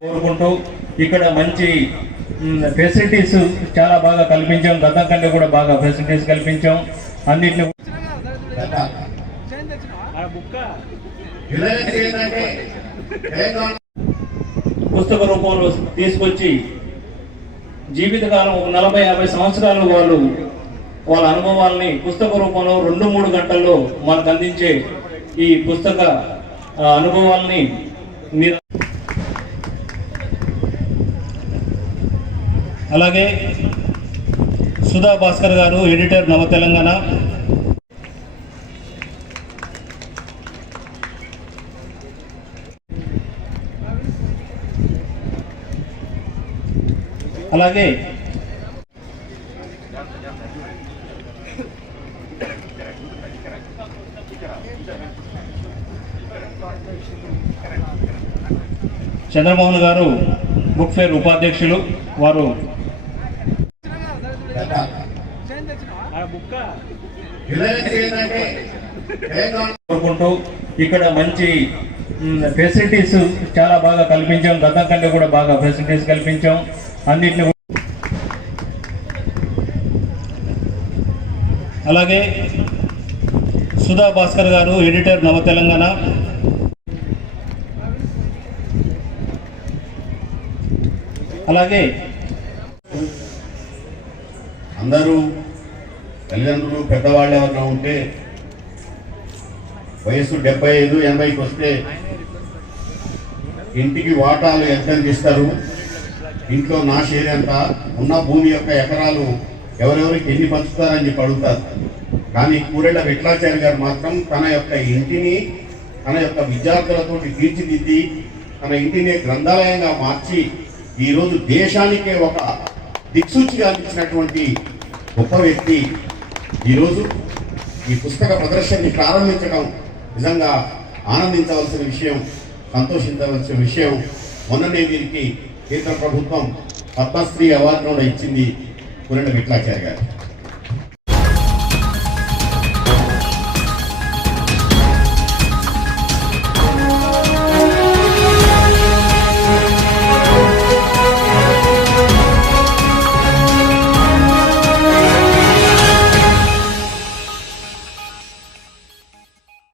కోరుకుంటూ ఇక్కడ మంచి ఫెసిలిటీస్ చాలా బాగా కల్పించాం. గతం కంటే కూడా బాగా ఫెసిలిటీస్ కల్పించాం. అన్నింటిని పుస్తక రూపంలో తీసుకొచ్చి జీవితకాలం ఒక నలభై యాభై సంవత్సరాలు వాళ్ళు వాళ్ళ అనుభవాల్ని పుస్తక రూపంలో రెండు మూడు గంటల్లో మనకు అందించే ఈ పుస్తక అనుభవాల్ని అలాగే సుధా భాస్కర్ గారు ఎడిటర్ నవ తెలంగాణ. అలాగే చంద్రమోహన్ గారు బుక్ ఫేర్ ఉపాధ్యక్షులు వారు కోరుకుంటూ ఇక్కడ మంచి ఫెసిలిటీస్ చాలా బాగా కల్పించాం. గతం కంటే కూడా బాగా ఫెసిలిటీస్ కల్పించాం. అన్నింటిని అలాగే సుధా భాస్కర్ గారు ఎడిటర్ నవ తెలంగాణ. అలాగే అందరూ తల్లిదండ్రులు పెద్దవాళ్ళు ఎవరైనా ఉంటే వయసు డెబ్బై ఐదు ఎనభైకి వస్తే ఇంటికి వాటాలు ఎంత ఇస్తారు? ఇంట్లో నా షేర్ ఎంత? ఉన్న భూమి యొక్క ఎకరాలు ఎవరెవరికి ఎన్ని పంచుతారని చెప్పి అడుగుతారు. కానీ కూరెళ్ళ విఠలాచార్య గారు మాత్రం తన యొక్క ఇంటిని తన యొక్క విద్యార్థులతోటి తీర్చిదిద్ది తన ఇంటిని గ్రంథాలయంగా మార్చి ఈరోజు దేశానికే ఒక దిక్సూచిగా అందించినటువంటి గొప్ప వ్యక్తి. ఈరోజు ఈ పుస్తక ప్రదర్శనని ప్రారంభించడం నిజంగా ఆనందించవలసిన విషయం సంతోషించవలసిన విషయం. మొన్ననే దీనికి కేంద్ర ప్రభుత్వం పద్మశ్రీ అవార్డు కూడా ఇచ్చింది. குரண்டு விட்லாச்சாரியார்